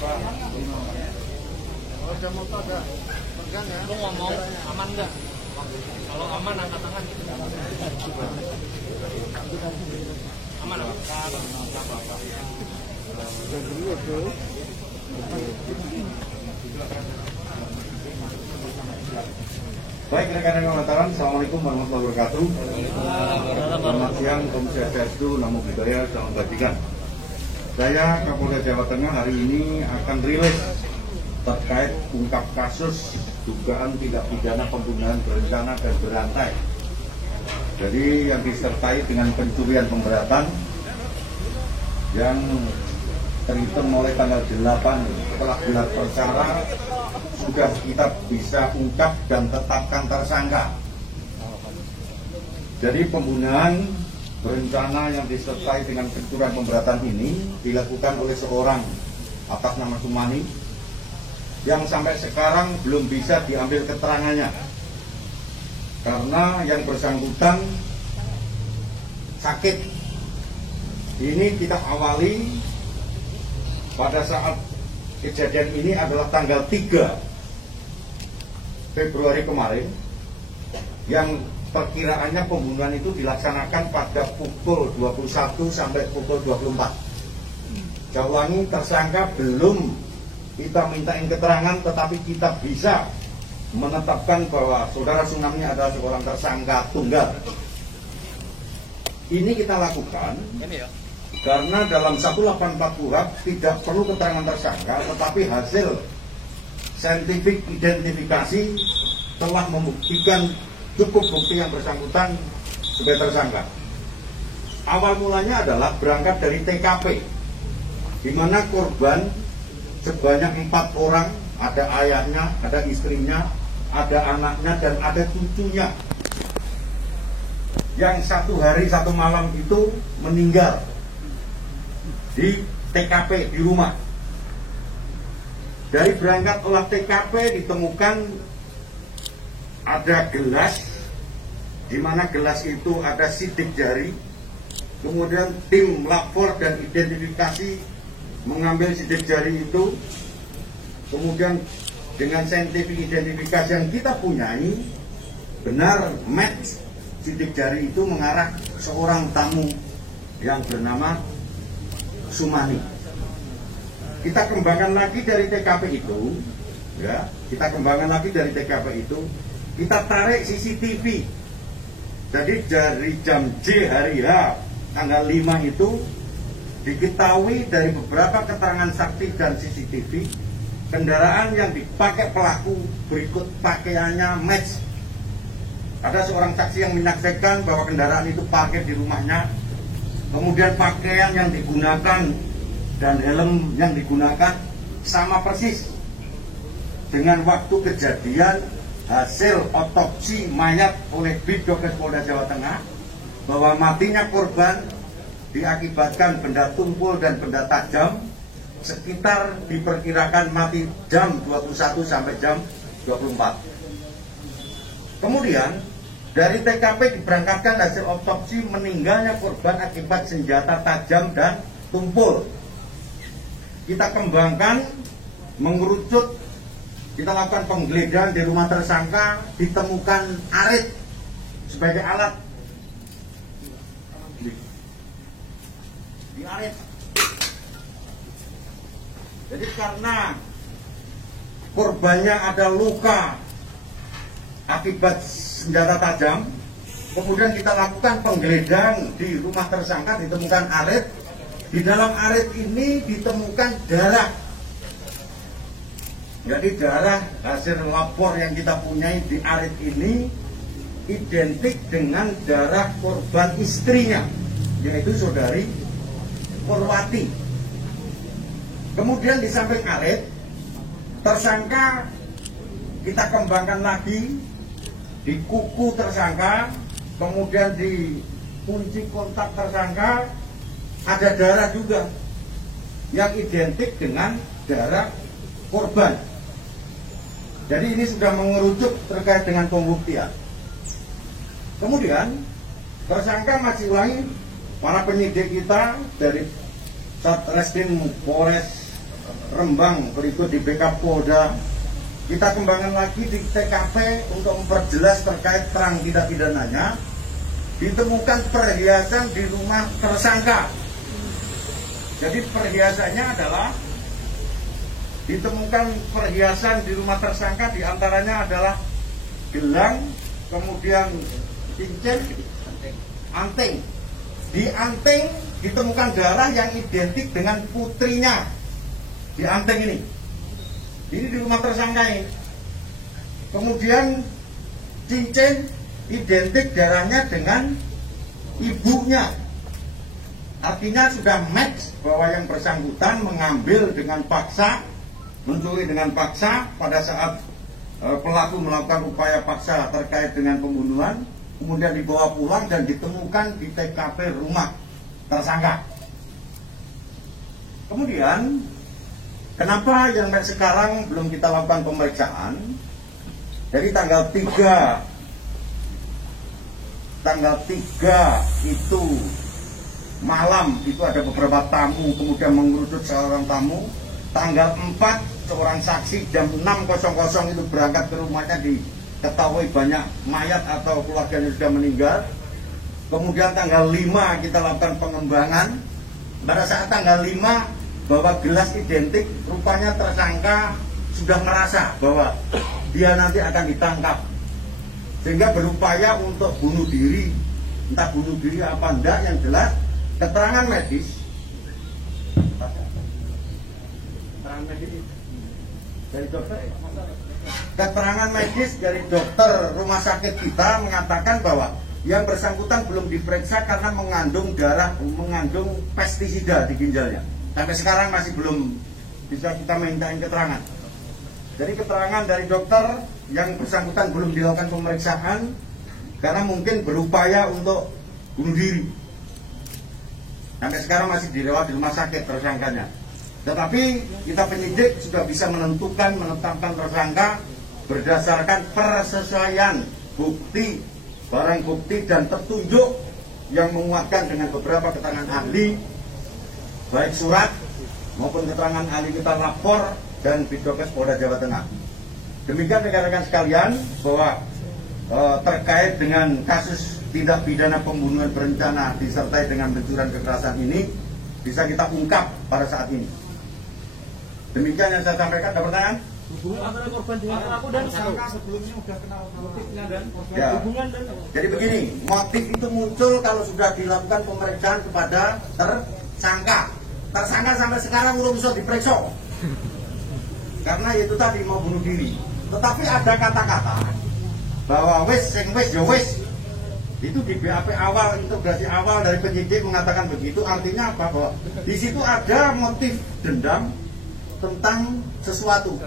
Udah motor ada pegang ya. Lu ngomong aman nggak? Kalau aman angkat tangan. Aman apa? Baik rekan-rekan wartawan, Assalamualaikum warahmatullahi wabarakatuh. Selamat siang, Om Swastiastu, Namo Buddhaya, Salam Kebajikan. Saya Kapolda Jawa Tengah hari ini akan rilis terkait ungkap kasus dugaan tindak pidana pembunuhan berencana dan berantai. Jadi yang disertai dengan pencurian pemberatan yang terhitung mulai tanggal 8 setelah gelar perkara sudah kita bisa ungkap dan tetapkan tersangka. Jadi pembunuhan berencana yang disertai dengan pencurian pemberatan ini dilakukan oleh seorang atas nama Sumani yang sampai sekarang belum bisa diambil keterangannya karena yang bersangkutan sakit. Ini kita awali pada saat kejadian ini adalah tanggal 3 Februari kemarin, yang perkiraannya pembunuhan itu dilaksanakan pada pukul 21 sampai pukul 24. Saya ulangi, tersangka belum kita mintain keterangan, tetapi kita bisa menetapkan bahwa saudara Tsunami adalah seorang tersangka tunggal. Ini kita lakukan karena dalam 184 KUHP tidak perlu keterangan tersangka, tetapi hasil saintifik identifikasi telah membuktikan cukup bukti yang bersangkutan sebagai tersangka. Awal mulanya adalah berangkat dari TKP, di mana korban sebanyak 4 orang, ada ayahnya, ada istrinya, ada anaknya, dan ada cucunya, yang 1 hari 1 malam itu meninggal di TKP di rumah. Dari berangkat olah TKP ditemukan ada gelas, di mana gelas itu ada sidik jari. Kemudian tim lapor dan identifikasi mengambil sidik jari itu. Kemudian dengan saintifik identifikasi yang kita punyai, benar match sidik jari itu mengarah seorang tamu yang bernama Sumani. Kita kembangkan lagi dari TKP itu, ya, kita tarik CCTV. Jadi dari jam J hari H tanggal 5 itu diketahui dari beberapa keterangan saksi dan CCTV, kendaraan yang dipakai pelaku berikut pakaiannya match. Ada seorang saksi yang menyaksikan bahwa kendaraan itu parkir di rumahnya. Kemudian pakaian yang digunakan dan helm yang digunakan sama persis dengan waktu kejadian hasil otopsi mayat oleh Bidokes Polda Jawa Tengah, bahwa matinya korban diakibatkan benda tumpul dan benda tajam, sekitar diperkirakan mati jam 21 sampai jam 24. Kemudian dari TKP diberangkatkan hasil otopsi meninggalnya korban akibat senjata tajam dan tumpul. Kita kembangkan, mengerucut, kita lakukan penggeledahan di rumah tersangka, ditemukan arit sebagai alat. Di arit. Jadi karena korbannya ada luka akibat senjata tajam, kemudian kita lakukan penggeledahan di rumah tersangka, ditemukan arit. Di dalam arit ini ditemukan darah. Jadi darah hasil lapor yang kita punyai di arit ini identik dengan darah korban istrinya, yaitu saudari Purwati. Kemudian di samping arit, tersangka kita kembangkan lagi di kuku tersangka, kemudian di kunci kontak tersangka ada darah juga yang identik dengan darah korban. Jadi ini sudah mengerucut terkait dengan pembuktian. Kemudian tersangka masih ulangi, para penyidik kita dari Satreskrim Polres Rembang, berikut di BK Polda. Kita kembangkan lagi di TKP untuk memperjelas terkait terang tindak pidananya. Ditemukan perhiasan di rumah tersangka. Jadi perhiasannya adalah ditemukan perhiasan di rumah tersangka, diantaranya adalah gelang, kemudian cincin, anting. Di anting ditemukan darah yang identik dengan putrinya. Di anting ini di rumah tersangka ini. Kemudian cincin identik darahnya dengan ibunya. Artinya sudah match bahwa yang bersangkutan mengambil dengan paksa, mencuri dengan paksa pada saat pelaku melakukan upaya paksa terkait dengan pembunuhan, kemudian dibawa pulang dan ditemukan di TKP rumah tersangka. Kemudian kenapa yang sekarang belum kita lakukan pemeriksaan? Jadi tanggal 3 itu malam itu ada beberapa tamu, kemudian mengerucut seorang tamu. Tanggal 4 seorang saksi jam 6.00 itu berangkat ke rumahnya, diketahui banyak mayat atau keluarganya sudah meninggal. Kemudian tanggal 5 kita lakukan pengembangan. Pada saat tanggal 5 bahwa gelas identik, rupanya tersangka sudah merasa bahwa dia nanti akan ditangkap, sehingga berupaya untuk bunuh diri. Entah bunuh diri apa enggak, yang jelas keterangan medis dari dokter, keterangan medis dari dokter rumah sakit kita mengatakan bahwa yang bersangkutan belum diperiksa karena mengandung darah, mengandung pestisida di ginjalnya. Sampai sekarang masih belum bisa kita mintain keterangan. Jadi keterangan dari dokter yang bersangkutan belum dilakukan pemeriksaan karena mungkin berupaya untuk bunuh diri. Sampai sekarang masih dirawat di rumah sakit tersangkanya. Tetapi kita penyidik sudah bisa menetapkan tersangka berdasarkan persesuaian bukti, barang bukti dan petunjuk yang menguatkan dengan beberapa keterangan ahli, baik surat maupun keterangan ahli kita lapor dan Bidokes Polda Jawa Tengah. Demikian rekan-rekan sekalian bahwa terkait dengan kasus tindak pidana pembunuhan berencana disertai dengan pencurian kekerasan ini bisa kita ungkap pada saat ini. Demikian yang saya sampaikan. Ada pertanyaan? Hubungan antara korban dengan pelaku dan tersangka sebelumnya sudah kenal motifnya dan ya. Hubungan dan Jadi begini, motif itu muncul kalau sudah dilakukan pemeriksaan kepada tersangka. Tersangka sampai sekarang belum bisa diperiksa karena itu tadi mau bunuh diri. Tetapi ada kata-kata bahwa wis sing wis ya wis. Itu di BAP awal, integrasi awal dari penyidik mengatakan begitu. Artinya apa? Bahwa di situ ada motif dendam tentang sesuatu.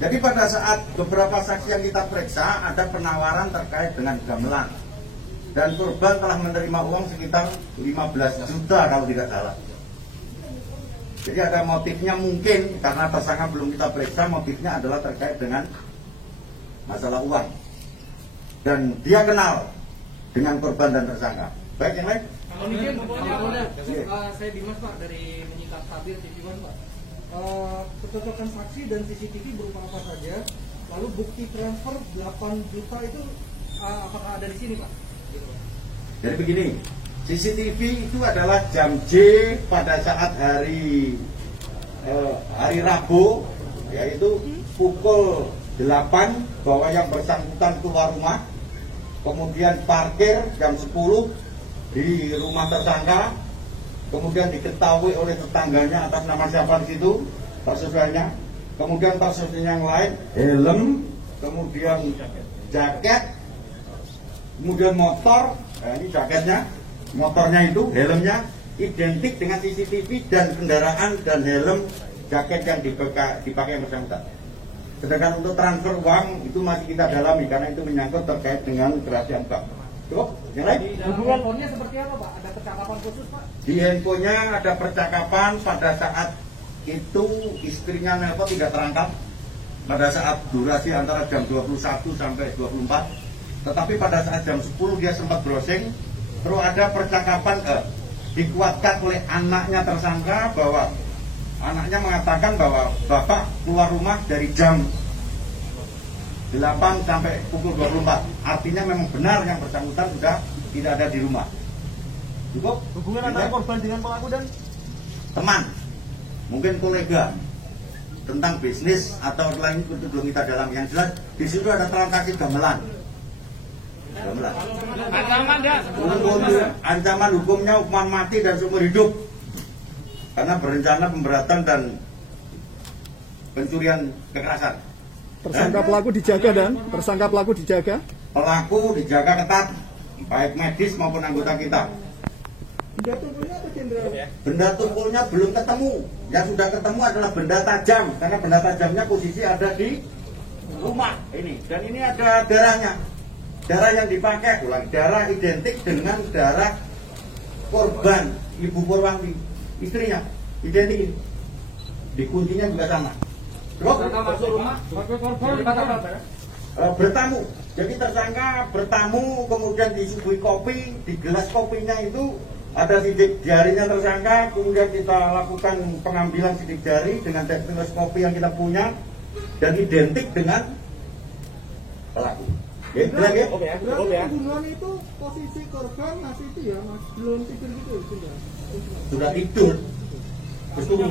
Jadi pada saat beberapa saksi yang kita periksa ada penawaran terkait dengan gamelan, dan korban telah menerima uang sekitar 15 juta kalau tidak salah. Jadi ada motifnya mungkin, karena tersangka belum kita periksa, motifnya adalah terkait dengan masalah uang. Dan dia kenal dengan korban dan tersangka. Baik, yang lain? kalau mungkin pokoknya saya Dimas Pak dari Menyingkat Tabir Titiwan Pak. Kecocokan saksi dan CCTV berupa apa saja, lalu bukti transfer 8 juta itu apakah ada di sini Pak? Jadi begini, CCTV itu adalah jam J pada saat hari Rabu, yaitu pukul 8 bahwa yang bersangkutan keluar rumah, kemudian parkir jam 10 di rumah tersangka, kemudian diketahui oleh tetangganya atas nama siapa di situ, persesuaiannya, kemudian persesuaian yang lain, helm, kemudian jaket, kemudian motor, ini jaketnya, motornya itu, helmnya identik dengan CCTV dan kendaraan dan helm jaket yang dipakai bersangkutan. Sedangkan untuk transfer uang itu masih kita dalami karena itu menyangkut terkait dengan kerahasiaan bank. Cukup? Yang lain? Hubungan handphonenya seperti apa Pak? Ada percakapan khusus Pak? Di handphonenya ada percakapan pada saat itu istrinya nelpon tidak terangkat pada saat durasi antara jam 21 sampai 24. Tetapi pada saat jam 10 dia sempat browsing. Terus ada percakapan dikuatkan oleh anaknya tersangka bahwa anaknya mengatakan bahwa bapak keluar rumah dari jam 8 sampai pukul 24. Artinya memang benar yang bersangkutan sudah tidak ada di rumah. Cukup? Hubungan antara korban dengan pelaku dan Teman, mungkin kolega, tentang bisnis atau lain itu belum kita dalam. Yang jelas di situ ada transaksi gamelan. Ancaman hukumnya hukuman mati dan seumur hidup karena berencana pemberatan dan pencurian kekerasan. Tersangka pelaku dijaga dan tersangka pelaku dijaga. Pelaku dijaga ketat, baik medis maupun anggota kita. Benda tumpulnya apa jenderal? Benda tumpulnya belum ketemu. Yang sudah ketemu adalah benda tajam, karena benda tajamnya posisi ada di rumah ini. Dan ini ada darahnya. Darah yang dipakai, darah identik dengan darah korban Ibu Purwanti, istrinya, identik ini. Di kuncinya juga sama. Masuk rumah, bertamu. Jadi tersangka bertamu, kemudian disuguhi kopi, di gelas kopinya itu ada sidik jarinya tersangka, kemudian kita lakukan pengambilan sidik jari dengan teknologi kopi yang kita punya dan identik dengan pelaku. Ya, jelas ya? Pembunuhan itu posisi korban masih itu ya, mas belum tidur gitu sudah. Sudah tidur. Betul.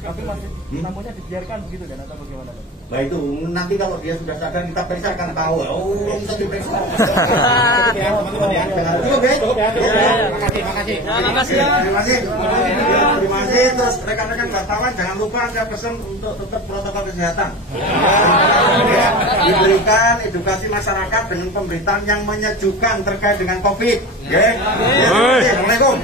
tapi masih namanya dibiarkan begitu dan atau bagaimana? Nah itu nanti kalau dia sudah sadar kita periksa akan tahu. Oh, kita diperiksa. Teman-teman ya. Cukup ya? Makasih. Terima kasih. Terima kasih. Terus rekan-rekan wartawan jangan lupa ada pesan untuk tetap protokol kesehatan. Diberikan edukasi masyarakat dengan pemberitaan yang menyejukkan terkait dengan COVID. Assalamualaikum.